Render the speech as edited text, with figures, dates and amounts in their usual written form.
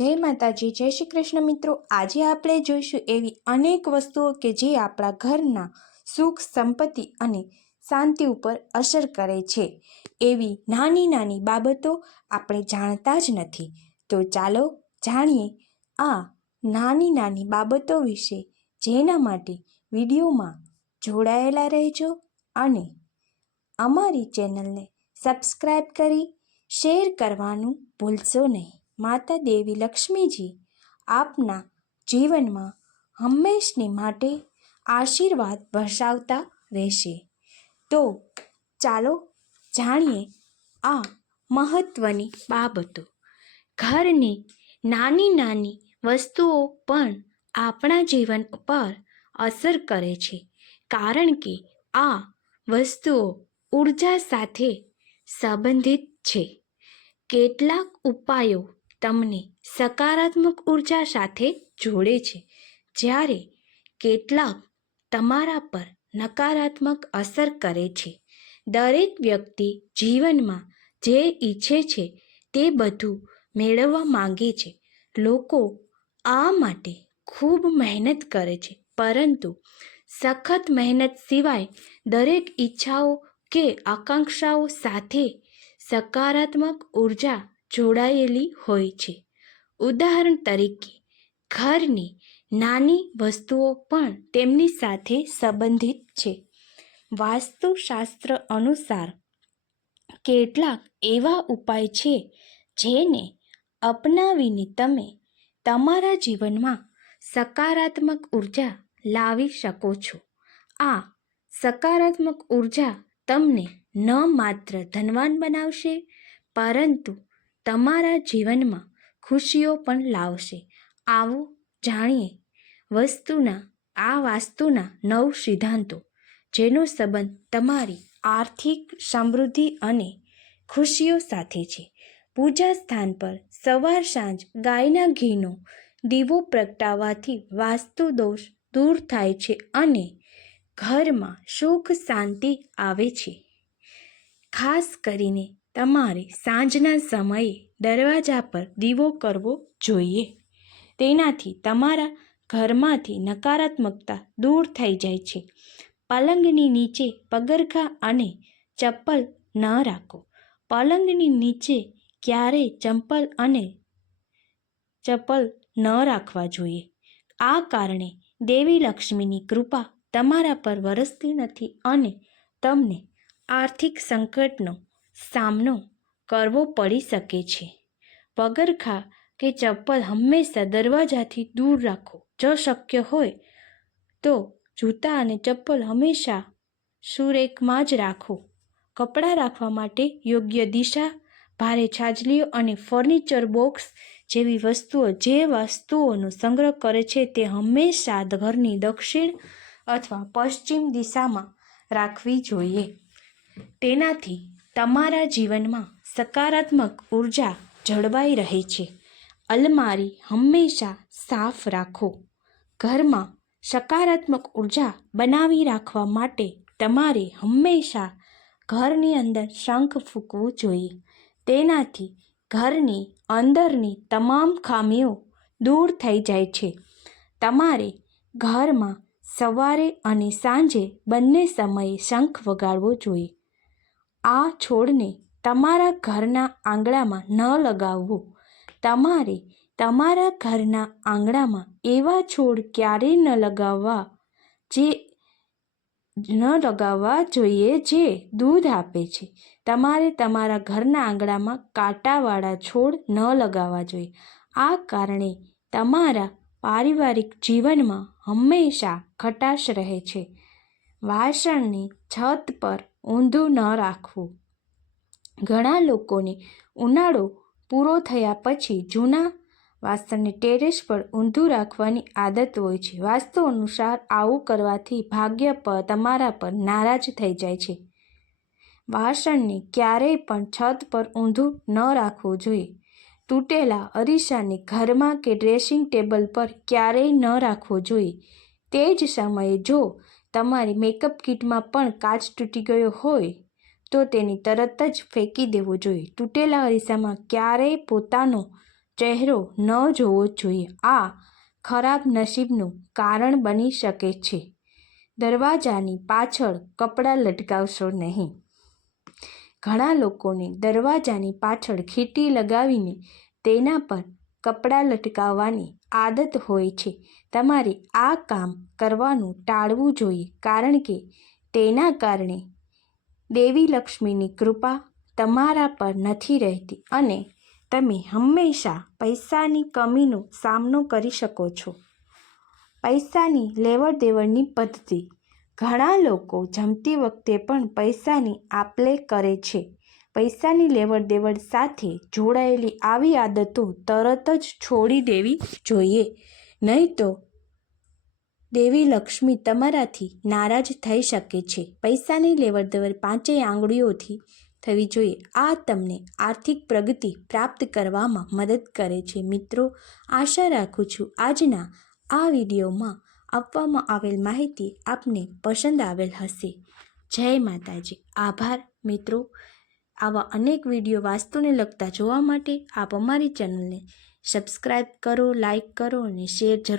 જય માતાજી, જય શ્રી કૃષ્ણ મિત્રો। આજે આપણે જોઈશું એવી અનેક વસ્તુઓ કે જે આપણા ઘરના સુખ, સંપત્તિ અને શાંતિ ઉપર અસર કરે છે। એવી નાની નાની બાબતો આપણે જાણતા જ નથી। તો ચાલો જાણીએ આ નાની નાની બાબતો વિશે, જેના માટે વિડીયોમાં જોડાયેલા રહેજો અને અમારી ચેનલને સબસ્ક્રાઈબ કરી શેર કરવાનું ભૂલશો નહીં। માતા દેવી લક્ષ્મીજી આપના જીવનમાં હંમેશની માટે આશીર્વાદ વરસાવતા રહેશે। તો ચાલો જાણીએ આ મહત્ત્વની બાબતો। ઘરની નાની નાની વસ્તુઓ પણ આપણા જીવન પર અસર કરે છે, કારણ કે આ વસ્તુઓ ઉર્જા સાથે સંબંધિત છે। કેટલાક ઉપાયો તમને સકારાત્મક ઉર્જા સાથે જોડે છે, જ્યારે કેટલાક તમારા પર નકારાત્મક અસર કરે છે। દરેક વ્યક્તિ જીવનમાં જે ઈચ્છે છે તે બધું મેળવવા માંગે છે। લોકો આ માટે ખૂબ મહેનત કરે છે, પરંતુ સખત મહેનત સિવાય દરેક ઈચ્છાઓ કે આકાંક્ષાઓ સાથે સકારાત્મક ઉર્જા જોડાયેલી હોય છે। ઉદાહરણ તરીકે, ઘરની નાની વસ્તુઓ પણ તેમની સાથે સંબંધિત છે। વાસ્તુશાસ્ત્ર અનુસાર કેટલાક એવા ઉપાય છે જેને અપનાવીને તમે તમારા જીવનમાં સકારાત્મક ઉર્જા લાવી શકો છો। આ સકારાત્મક ઉર્જા તમને ન માત્ર ધનવાન બનાવશે, પરંતુ તમારા જીવનમાં ખુશીઓ પણ લાવશે। આવો જાણીએ વાસ્તુના 9 સિદ્ધાંતો, જેનો સંબંધ તમારી આર્થિક સમૃદ્ધિ અને ખુશીઓ સાથે છે। પૂજા સ્થાન પર સવાર સાંજ ગાયના ઘીનો દીવો પ્રગટાવવાથી વાસ્તુ દોષ દૂર થાય છે અને ઘરમાં સુખ શાંતિ આવે છે। ખાસ કરીને તમારે સાંજના સમયે દરવાજા પર દીવો કરવો જોઈએ। તેનાથી તમારા ઘરમાંથી નકારાત્મકતા દૂર થઈ જાય છે। પલંગની નીચે પગરખાં અને ચપ્પલ ન રાખો। પલંગની નીચે ક્યારેય ચપ્પલ ન રાખવા જોઈએ। આ કારણે દેવી લક્ષ્મીની કૃપા તમારા પર વરસતી નથી અને તમને આર્થિક સંકટનો સામનો કરવો પડી શકે છે। પગરખાં કે ચપ્પલ હંમેશા દરવાજાથી દૂર રાખો। જો શક્ય હોય તો જૂતા અને ચપ્પલ હંમેશા સુરેકમાં જ રાખો। કપડાં રાખવા માટે યોગ્ય દિશા, ભારે છાજલીઓ અને ફર્નિચર બોક્સ જેવી વસ્તુઓ જે વસ્તુઓનો સંગ્રહ કરે છે તે હંમેશા ઘરની દક્ષિણ અથવા પશ્ચિમ દિશામાં રાખવી જોઈએ। તેનાથી તમારા જીવનમાં સકારાત્મક ઉર્જા જળવાઈ રહે છે। અલમારી હંમેશા સાફ રાખો। ઘરમાં સકારાત્મક ઉર્જા બનાવી રાખવા માટે તમારે હંમેશા ઘરની અંદર શંખ ફૂંકવું જોઈએ। તેનાથી ઘરની અંદરની તમામ ખામીઓ દૂર થઈ જાય છે। તમારે ઘરમાં સવારે અને સાંજે બંને સમયે શંખ વગાડવો જોઈએ। આ છોડને તમારા ઘરના આંગણામાં ન લગાવવો। તમારે તમારા ઘરના આંગણામાં એવા છોડ ક્યારેય ન લગાવવા જોઈએ જે દૂધ આપે છે। તમારે તમારા ઘરના આંગણામાં કાંટાવાળા છોડ ન લગાવવા જોઈએ। આ કારણે તમારા પારિવારિક જીવનમાં હંમેશા ખટાશ રહે છે। વાસણને છત પર ઊંધું ન રાખવું। ઘણા લોકોને ઉનાળો પૂરો થયા પછી જૂના વાસણને ટેરેસ પર ઊંધું રાખવાની આદત હોય છે। વાસ્તુ અનુસાર આવું કરવાથી ભાગ્ય તમારા પર નારાજ થઈ જાય છે। વાસણને ક્યારેય પણ છત પર ઊંધું ન રાખવું જોઈએ। તૂટેલા અરીસાને ઘરમાં કે ડ્રેસિંગ ટેબલ પર ક્યારેય ન રાખવો જોઈએ। તે જ સમયે જો તમારી મેકઅપ કિટમાં પણ કાચ તૂટી ગયો હોય તો તેને તરત જ ફેંકી દેવો જોઈએ। તૂટેલા અરીસામાં ક્યારેય પોતાનો ચહેરો ન જોવો જોઈએ. આ ખરાબ નસીબનું કારણ બની શકે છે. દરવાજાની પાછળ કપડાં લટકાવશો નહીં. ઘણા લોકોને દરવાજાની પાછળ ખીટી લગાવીને તેના પર કપડાં લટકાવવાની આદત હોય છે. તમારે આ કામ કરવાનું ટાળવું જોઈએ, કારણ કે તેના કારણે દેવી લક્ષ્મીની કૃપા તમારા પર નથી રહેતી અને તમે હંમેશા પૈસાની કમીનો સામનો કરી શકો છો. પૈસાની લેવડ દેવડની પદ્ધતિ. ઘણા લોકો જમતી વખતે પણ પૈસાની આપ-લે કરે છે. પૈસાની લેવડ દેવડ સાથે જોડાયેલી આવી આદતો તરત જ છોડી દેવી જોઈએ, નહીં તો દેવી લક્ષ્મી તમારાથી નારાજ થઈ શકે છે. પૈસાની લેવડ દેવડ 5 આંગળીઓથી થવી જોઈએ. આ તમને આર્થિક પ્રગતિ પ્રાપ્ત કરવામાં મદદ કરે છે. મિત્રો, આશા રાખું છું આજના આ વિડીયોમાં આપવામાં આવેલ માહિતી આપને પસંદ આવેલ હશે. જય માતાજી. આભાર મિત્રો. આવા અનેક વિડીયો વાસ્તુને લગતા જોવા માટે આપ અમારી ચેનલને સબસ્ક્રાઈબ કરો, લાઈક કરો અને શેર જરૂર